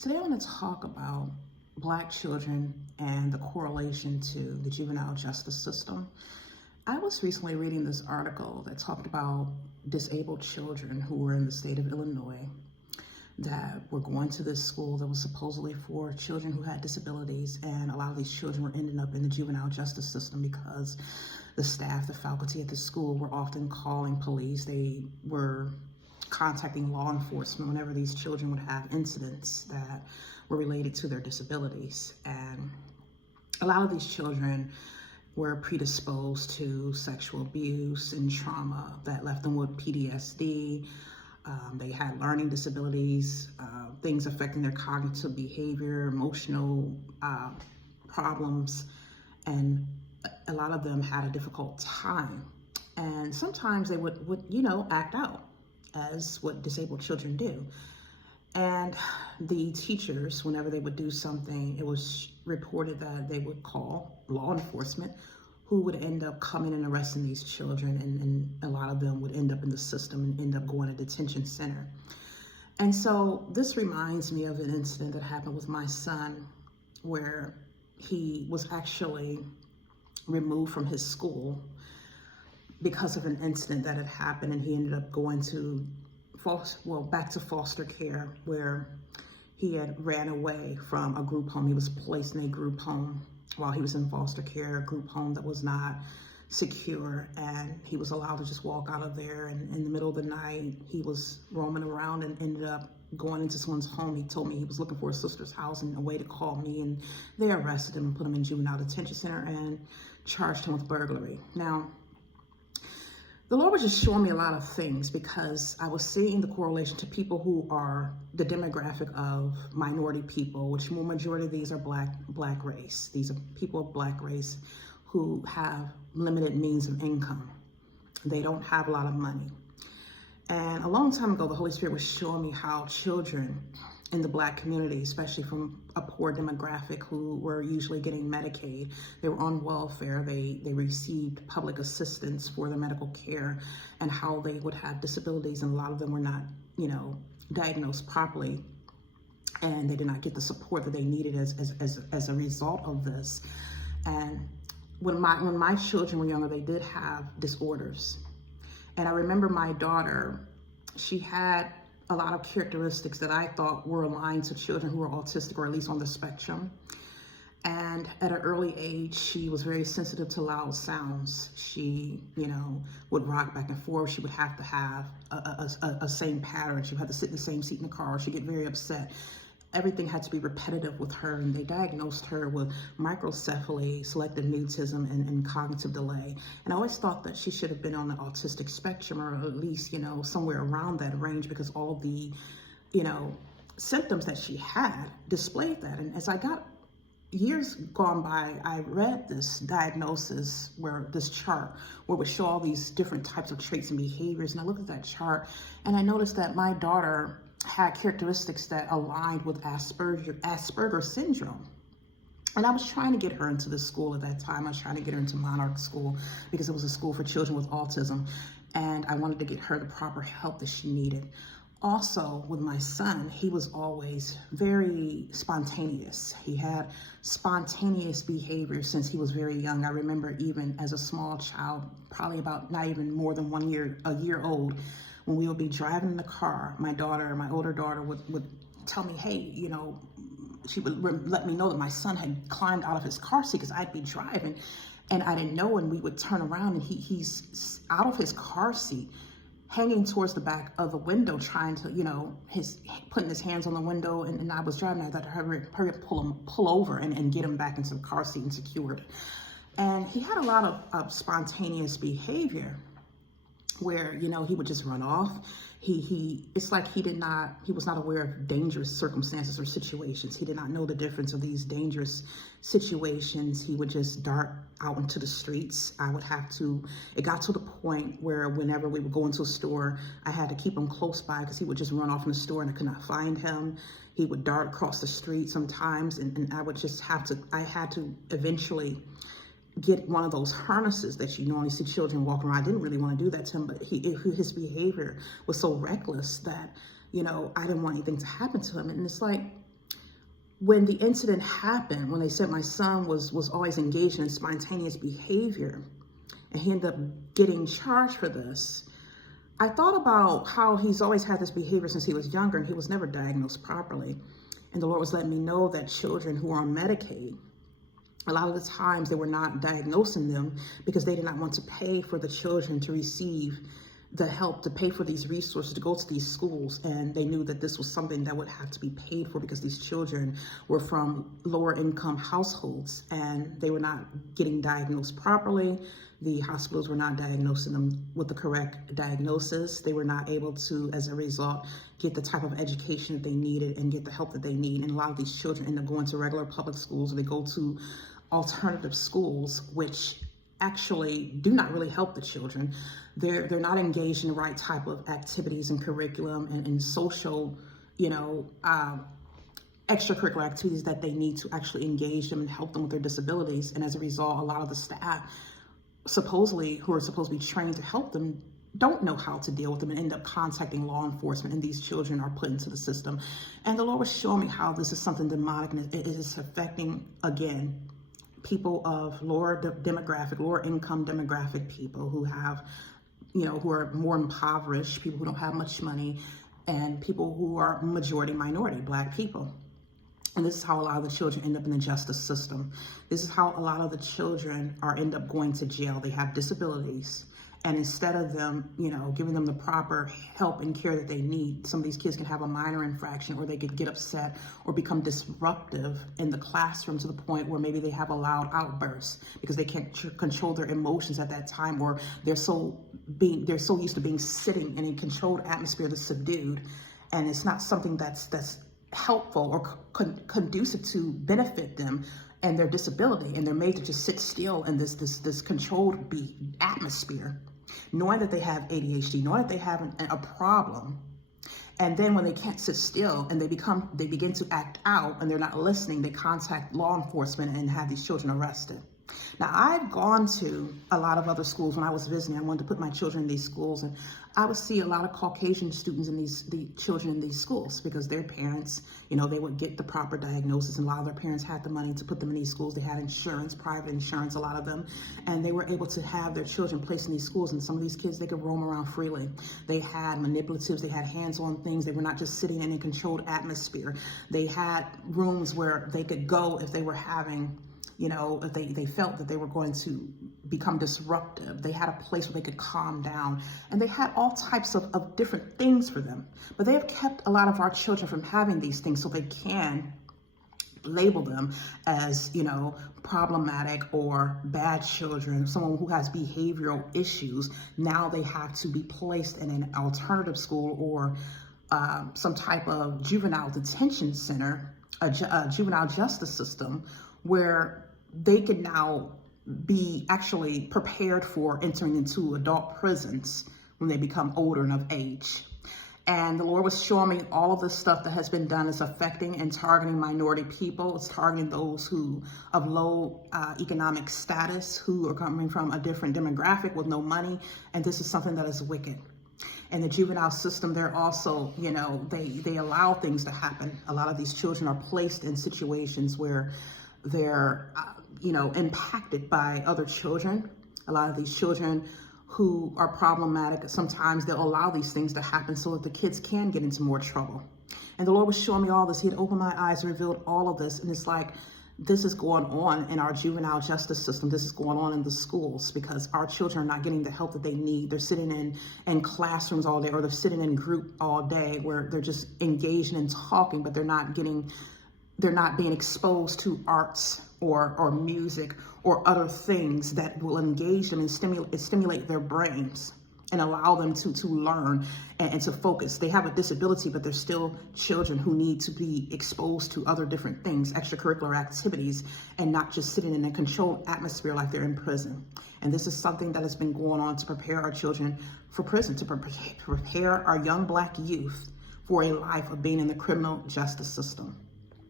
Today I want to talk about Black children and the correlation to the juvenile justice system. I was recently reading this article that talked about disabled children who were in the state of Illinois that were going to this school that was supposedly for children who had disabilities, and a lot of these children were ending up in the juvenile justice system because the staff, the faculty at the school were often calling police. They were contacting law enforcement whenever these children would have incidents that were related to their disabilities. And a lot of these children were predisposed to sexual abuse and trauma that left them with PTSD. They had learning disabilities, things affecting their cognitive behavior, emotional problems, and a lot of them had a difficult time. And sometimes they would act out as what disabled children do. And the teachers, whenever they would do something, it was reported that they would call law enforcement, who would end up coming and arresting these children, and a lot of them would end up in the system and end up going to detention center. And so this reminds me of an incident that happened with my son, where he was actually removed from his school because of an incident that had happened, and he ended up going to back to foster care, where he had ran away from a group home. He was placed in a group home while he was in foster care, a group home that was not secure, and he was allowed to just walk out of there. And in the middle of the night, he was roaming around and ended up going into someone's home. He told me he was looking for his sister's house and a way to call me, and they arrested him and put him in juvenile detention center and charged him with burglary. Now, the Lord was just showing me a lot of things, because I was seeing the correlation to people who are the demographic of minority people, which more majority of these are black race. These are people of black race who have limited means of income. They don't have a lot of money. And a long time ago, the Holy Spirit was showing me how children in the Black community, especially from a poor demographic who were usually getting Medicaid, they were on welfare, they received public assistance for their medical care, and how they would have disabilities, and a lot of them were not, diagnosed properly, and they did not get the support that they needed as a result of this. And when my children were younger, they did have disorders. And I remember my daughter, she had a lot of characteristics that I thought were aligned to children who were autistic, or at least on the spectrum. And at an early age, she was very sensitive to loud sounds. She, would rock back and forth. She would have to have a same pattern. She would have to sit in the same seat in the car. She'd get very upset. Everything had to be repetitive with her, and they diagnosed her with microcephaly, selective mutism, and cognitive delay. And I always thought that she should have been on the autistic spectrum, or at least, somewhere around that range, because all the, symptoms that she had displayed that. And as I got years gone by, I read this diagnosis, this chart where it would show all these different types of traits and behaviors. And I looked at that chart, and I noticed that my daughter had characteristics that aligned with Asperger syndrome. And I was trying to get her into the school at that time. I was trying to get her into Monarch School, because it was a school for children with autism, and I wanted to get her the proper help that she needed. Also, with my son, he was always very spontaneous. He had spontaneous behavior since he was very young. I remember even as a small child, probably about not even more than a year old, when we would be driving in the car, my older daughter would tell me, hey, she would let me know that my son had climbed out of his car seat, because I'd be driving and I didn't know, and we would turn around and he's out of his car seat, hanging towards the back of the window, trying to, putting his hands on the window, and I was driving. I thought, hurry up, pull over and get him back into the car seat and secured. And he had a lot of spontaneous behavior, where, he would just run off. It's like he was not aware of dangerous circumstances or situations. He did not know the difference of these dangerous situations. He would just dart out into the streets. It got to the point where whenever we would go into a store, I had to keep him close by, because he would just run off in the store and I could not find him. He would dart across the street sometimes, and I had to eventually get one of those harnesses that you normally see children walking around. I didn't really want to do that to him, but his behavior was so reckless that, I didn't want anything to happen to him. And it's like, when the incident happened, when they said my son was always engaged in spontaneous behavior, and he ended up getting charged for this, I thought about how he's always had this behavior since he was younger, and he was never diagnosed properly. And the Lord was letting me know that children who are on Medicaid, a lot of the times they were not diagnosing them because they did not want to pay for the children to receive the help, to pay for these resources, to go to these schools. And they knew that this was something that would have to be paid for because these children were from lower income households and they were not getting diagnosed properly. The hospitals were not diagnosing them with the correct diagnosis. They were not able to, as a result, get the type of education that they needed and get the help that they need. And a lot of these children end up going to regular public schools, or they go to alternative schools, which actually do not really help the children. They're not engaged in the right type of activities and curriculum and social, extracurricular activities that they need to actually engage them and help them with their disabilities. And as a result, a lot of the staff who are supposed to be trained to help them don't know how to deal with them and end up contacting law enforcement, and these children are put into the system. And the Lord was showing me how this is something demonic, and it is affecting, again, people of lower income demographic people who have, who are more impoverished, people who don't have much money, and people who are majority minority, Black people. And this is how a lot of the children end up in the justice system. This is how a lot of the children end up going to jail. They have disabilities. And instead of them, giving them the proper help and care that they need, some of these kids can have a minor infraction, or they could get upset or become disruptive in the classroom to the point where maybe they have a loud outburst because they can't control their emotions at that time, or they're so used to being sitting in a controlled atmosphere that's subdued, and it's not something that's helpful or conducive to benefit them and their disability, and they're made to just sit still in this controlled atmosphere, knowing that they have ADHD, knowing that they have a problem. And then when they can't sit still and they begin to act out and they're not listening, they contact law enforcement and have these children arrested. Now, I've gone to a lot of other schools. When I was visiting, I wanted to put my children in these schools, and I would see a lot of Caucasian students in the children in these schools because their parents, they would get the proper diagnosis, and a lot of their parents had the money to put them in these schools. They had insurance, private insurance, a lot of them, and they were able to have their children placed in these schools. And some of these kids, they could roam around freely. They had manipulatives, they had hands-on things. They were not just sitting in a controlled atmosphere. They had rooms where they could go if they were having, if they felt that they were going to become disruptive. They had a place where they could calm down, and they had all types of different things for them. But they have kept a lot of our children from having these things so they can label them as, problematic or bad children, someone who has behavioral issues. Now they have to be placed in an alternative school or some type of juvenile detention center, a juvenile justice system, where they can now be actually prepared for entering into adult prisons when they become older and of age. And the Lord was showing me all of the stuff that has been done is affecting and targeting minority people. It's targeting those who of low economic status, who are coming from a different demographic with no money. And this is something that is wicked. And the juvenile system, they're also, they allow things to happen. A lot of these children are placed in situations where they're, impacted by other children. A lot of these children who are problematic, sometimes they'll allow these things to happen so that the kids can get into more trouble. And the Lord was showing me all this. He had opened my eyes and revealed all of this. And it's like, this is going on in our juvenile justice system. This is going on in the schools because our children are not getting the help that they need. They're sitting in classrooms all day, or they're sitting in group all day where they're just engaging and talking, but they're not being exposed to arts or music or other things that will engage them and stimulate their brains and allow them to learn and to focus. They have a disability, but they're still children who need to be exposed to other different things, extracurricular activities, and not just sitting in a controlled atmosphere like they're in prison. And this is something that has been going on to prepare our children for prison, to prepare our young Black youth for a life of being in the criminal justice system.